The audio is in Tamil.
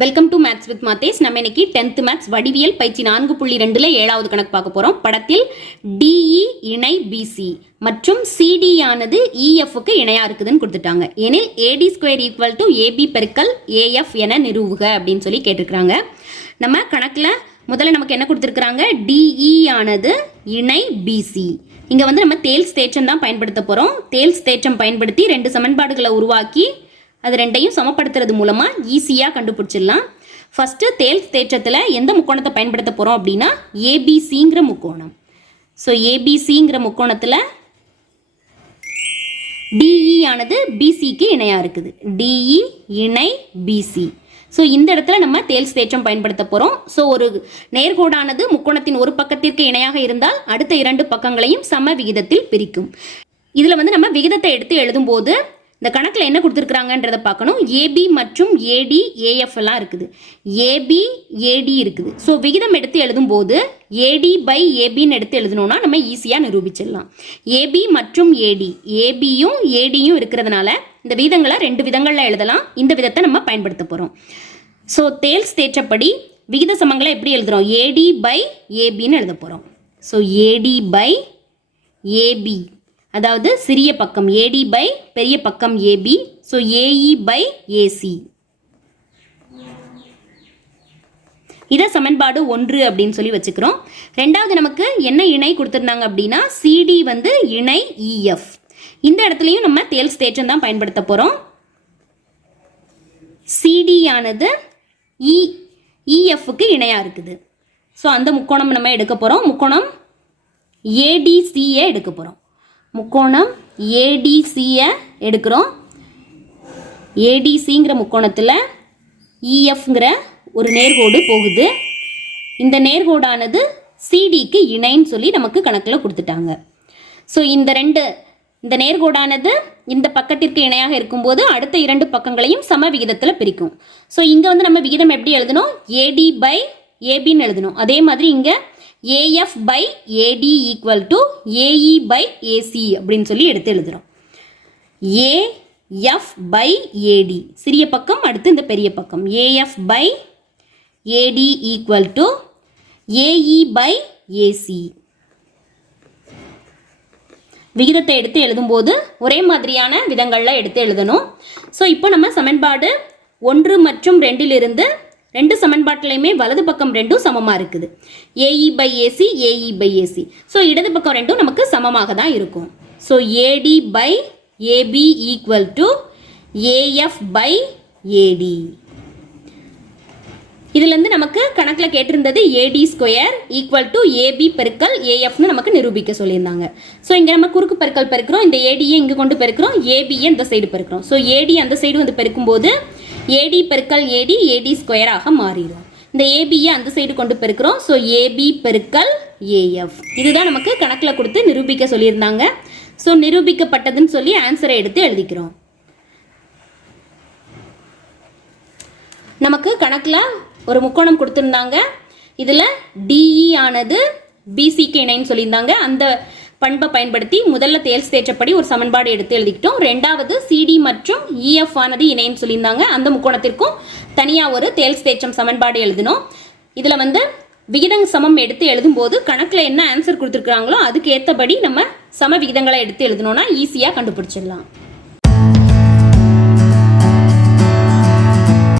வெல்கம் டு மேத்ஸ் வித் மாத்தேஸ் நம்ம இன்னைக்கு டென்த் மேத்ஸ் வடிவியல் பயிற்சி நான்கு புள்ளி ரெண்டுல ஏழாவது கணக்கு பார்க்க போறோம். படத்தில் டிஇ இணை பிசி மற்றும் சிடி ஆனது இஎஃப்க்கு இணையா இருக்குதுன்னு கொடுத்துட்டாங்க. எனில் AD square equal to AB பெருக்கல் ஏஎஃப் என நிறுவுக அப்படின்னு சொல்லி கேட்டிருக்கிறாங்க. நம்ம கணக்குல முதல்ல நமக்கு என்ன கொடுத்துருக்குறாங்க? டிஇ ஆனது இணை பிசி இங்கே வந்து நம்ம தேல்ஸ் தேற்றம் தான் பயன்படுத்த போகிறோம் தேல்ஸ் தேற்றம் பயன்படுத்தி ரெண்டு சமன்பாடுகளை உருவாக்கி அது ரெண்டையும் சமப்படுத்துறது மூலமாக ஈஸியாக கண்டுபிடிச்சிடலாம். ஃபஸ்ட்டு தேல்ஸ் தேற்றத்தில் எந்த முக்கோணத்தை பயன்படுத்த போகிறோம் அப்படின்னா ஏபிசிங்கிற முக்கோணம். ஸோ ஏபிசிங்கிற முக்கோணத்தில் டிஇ ஆனது பிசிக்கு இணையாக இருக்குது. டிஇ இணை பிசி ஸோ இந்த இடத்துல நம்ம தேல்ஸ் தேற்றம் பயன்படுத்த போகிறோம் ஸோ ஒரு நேர்கோடானது முக்கோணத்தின் ஒரு பக்கத்திற்கு இணையாக இருந்தால் அடுத்த இரண்டு பக்கங்களையும் சம விகிதத்தில் பிரிக்கும். இதில் வந்து நம்ம விகிதத்தை எடுத்து எழுதும்போது இந்த கணக்கில் என்ன கொடுத்துருக்குறாங்கன்றதை பார்க்கணும். ஏபி மற்றும் ஏடி ஏஎஃப் எல்லாம் இருக்குது. ஏபி ஏடி இருக்குது. ஸோ விகிதம் எடுத்து எழுதும்போது ஏடி பை ஏபின்னு எடுத்து எழுதணும்னா நம்ம ஈஸியாக நிரூபிச்சிடலாம். ஏபி மற்றும் ஏடி ஏபியும் ஏடியும் இருக்கிறதுனால இந்த விகிதங்களை ரெண்டு விதங்களில் எழுதலாம். இந்த விதத்தை நம்ம பயன்படுத்த போகிறோம் ஸோ தேல்ஸ் தேற்றப்படி விகித சமங்களை எப்படி எழுதுகிறோம் ஏடி பை ஏபின்னு எழுத போகிறோம் ஸோ ஏடி பை ஏபி அதாவது சிறிய பக்கம் ஏடி பை பெரிய பக்கம் AB so AE by AC இதை சமன்பாடு ஒன்று அப்படின்னு சொல்லி வச்சுக்கிறோம். ரெண்டாவது நமக்கு என்ன இணை கொடுத்துருந்தாங்க அப்படின்னா சிடி வந்து இணை இஎஃப் இந்த இடத்துலையும் நம்ம தேல்ஸ் தேற்றம் தான் பயன்படுத்த போகிறோம் சிடியானது இ e, இஎஃப்க்கு இணையாக இருக்குது. ஸோ அந்த முக்கோணம் நம்ம எடுக்க போகிறோம் முக்கோணம் ஏடிசியை எடுக்க போகிறோம் முக்கோணம் ஏடிசியை எடுக்கிறோம். ஏடிசிங்கிற முக்கோணத்தில் இஎஃப்ங்கிற ஒரு நேர்கோடு போகுது. இந்த நேர்கோடானது சிடிக்கு இணைன்னு சொல்லி நமக்கு கணக்கில் கொடுத்துட்டாங்க. ஸோ இந்த ரெண்டு இந்த நேர்கோடானது இந்த பக்கத்திற்கு இணையாக இருக்கும்போது அடுத்த இரண்டு பக்கங்களையும் சம விகிதத்தில் பிரிக்கும். ஸோ இங்கே வந்து நம்ம விகிதம் எப்படி எழுதணும்? ஏடி பை ஏபின்னு எழுதணும். அதே மாதிரி இங்கே AF by AD equal to AE by AC அப்படின்னு சொல்லி எடுத்து எழுதுகிறோம் ஏஎஃப் பை ஏடி சிறிய பக்கம் அடுத்து இந்த பெரிய பக்கம். AF by AD equal to AE by AC விகிதத்தை எடுத்து எழுதும்போது ஒரே மாதிரியான விதங்களில் எடுத்து எழுதணும். ஸோ இப்போ நம்ம சமன்பாடு ஒன்று மற்றும் ரெண்டிலிருந்து ரெண்டு சமன்பாட்டிலையுமே வலது பக்கம் ரெண்டும் சமமாக இருக்குது. AE by AC AE by AC so இடது பக்கம் ரெண்டும் நமக்கு சமமாக தான் இருக்கும். So AD by AB equal to AF by AD இதுலேருந்து நமக்கு கணக்கில் கேட்டிருந்தது AD square equal to AB பெருக்கல் ஏஎஃப்னு நமக்கு நிரூபிக்க சொல்லியிருந்தாங்க. ஸோ இங்கே நம்ம குறுக்கு பெருக்கல் பெருக்கிறோம் இந்த ஏடியை இங்கே கொண்டு பெருக்கிறோம் ஏபியை இந்த சைடு பெருக்கிறோம். ஸோ ஏடி அந்த சைடு வந்து பெருக்கும்போது ஏடி பெருக்கல் ஏடி ஏடி ஸ்கொயராக மாறிடும். இந்த ஏபியை அந்த சைடு கொண்டு பெருக்கிறோம். ஸோ ஏபி பெருக்கல் ஏஎஃப் இதுதான் நமக்கு கணக்கில் கொடுத்து நிரூபிக்க சொல்லியிருந்தாங்க. ஸோ நிரூபிக்கப்பட்டதுன்னு சொல்லி ஆன்சரை எடுத்து எழுதிக்கிறோம். நமக்கு கணக்கில் ஒரு முக்கோணம் கொடுத்துருந்தாங்க. இதில் டிஇ ஆனது பிசிக்கு இணைன்னு சொல்லியிருந்தாங்க. அந்த பண்பை பயன்படுத்தி முதல்ல தேல்ஸ் தேற்றப்படி ஒரு சமன்பாடு எடுத்து எழுதிக்கிட்டோம். ரெண்டாவது சிடி மற்றும் இஎஃப் ஆனது இணைன்னு சொல்லியிருந்தாங்க. அந்த முக்கோணத்திற்கும் தனியாக ஒரு தேல்ஸ் தேச்சம் சமன்பாடு எழுதினோம். இதில் வந்து விகிதம் சமம் எடுத்து எழுதும்போது கணக்கில் என்ன ஆன்சர் கொடுத்துருக்குறாங்களோ அதுக்கு ஏற்றபடி நம்ம சம விகிதங்களை எடுத்து எழுதணும்னா ஈஸியாக கண்டுபிடிச்சிடலாம்.